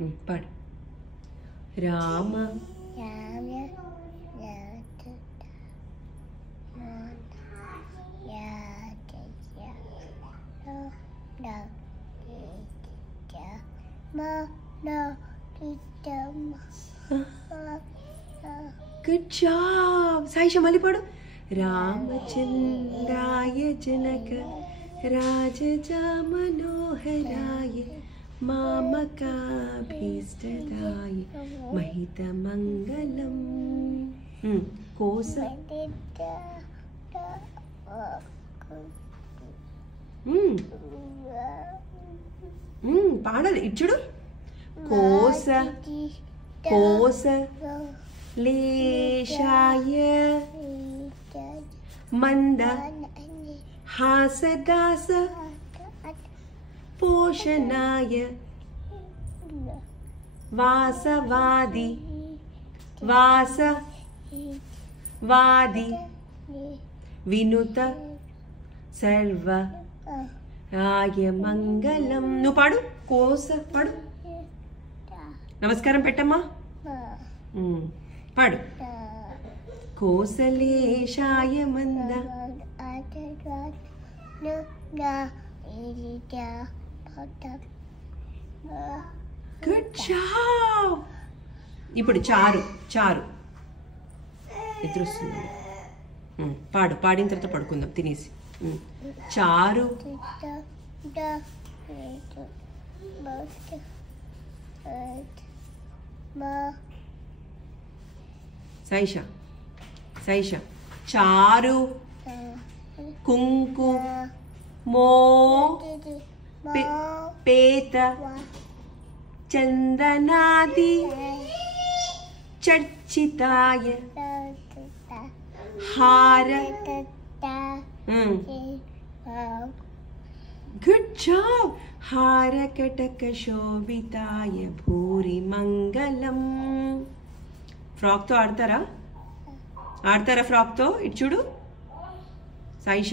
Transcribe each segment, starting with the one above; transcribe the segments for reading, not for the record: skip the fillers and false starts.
పాడు. Rama good job. Saisha మళ్ళీ పాడు. రామచంద్రాయ జనక రాజజ మనోహరాయ మామకాభీష్టదాయ మహితమంగళం. కోస పాడాలి. ఇచ్చుడు. కోస కోస లేశాయ మంద హాసదాస పోషణాయ వాసవాది వాసవాది వినుత సర్వ రాయ మంగళం. నువ్వు పాడు. కోస పాడు. నమస్కారం పెట్టమ్మా. పాడు. కోసలేశాయ మంద. Good job. ఇప్పుడు చారు. చారు ఎదురుస్తుంది. పాడు. పాడిన తర్వాత పడుకుందాం తినేసి. చారు. సాయిష సాయిష చారు కుంకు మో పేత చందనాది చర్చితాయ హార. Good job. హారకటక శోభితాయ భూరి మంగళం. ఫ్రాక్తో ఆడతారా? ఆడతారా ఫ్రాక్తో? ఇటు చూడు సాయిష.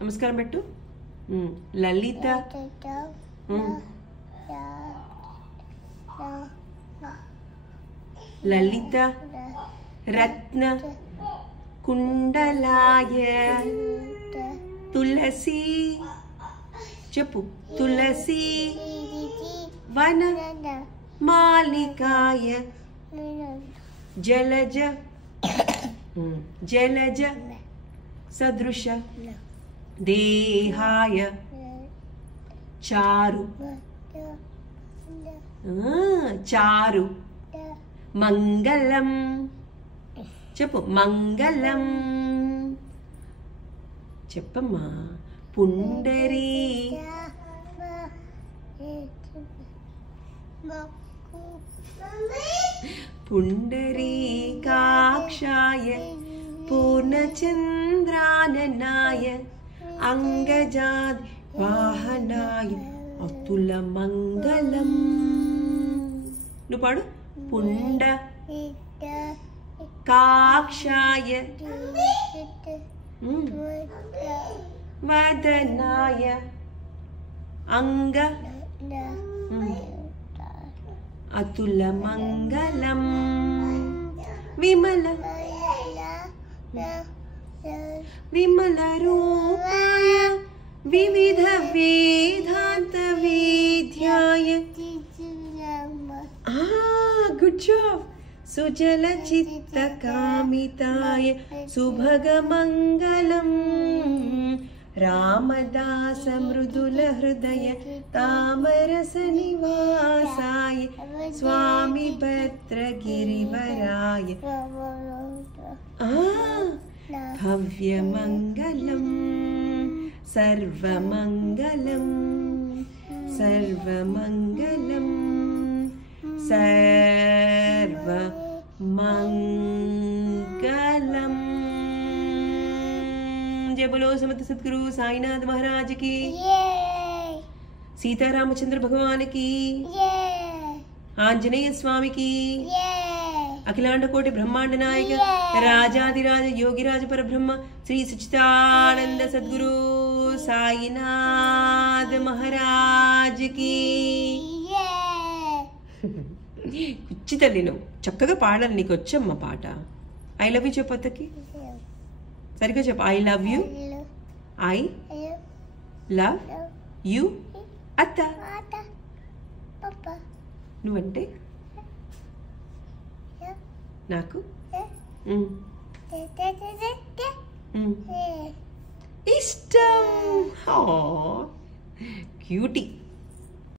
నమస్కారం పెట్టు. లలిత లలిత రత్న కుండలాయ తులసి. చెప్పు. తులసి వన మాలికాయ జలజ జలజ సదృశ దేహాయ చారు చారు మంగళం. చెప్పు. మంగళం చెప్పమ్మా. పుండరీ పుండరీకాక్షాయ పూర్ణచంద్రాననాయ అంగజాది వాహనాయ అతుల మంగళం. నువ్వు పాడు. పుండ కాక్షాయ వదనాయ అంగ అతుల మంగళం. విమల విమల రూపాయ వివిధ వేదాంత విద్యాయ. Good job. సుజల చిత్త కామితాయ సుభగ మంగళం. రామదాస మృదుల హృదయ తామరస నివాసాయ స్వామి భద్రగిరివరాయ భవ్య మంగళం. సర్వమంగళం సర్వమంగళం सर्वमंगलम. जय बोलो समर्थ सद्गुरु साईनाथ महाराज की, सीतारामचंद्र भगवान की, आंजनेय स्वामी की, अखिलांड कोटि ब्रह्मांड नायक राजाधिराज योगिराज परब्रह्म श्री सच्चिदानंद सद्गुरु साईनाथ महाराज की. కుచ్చి తల్లి నువ్వు చక్కగా పాడాలి, నీకు వచ్చమ్మా పాట. ఐ లవ్ యూ చెప్పు అత్తకి, సరిగ్గా చెప్పు. I love you, I love you అత్త. నువ్వంటే నాకు ఇష్టం. క్యూటీ.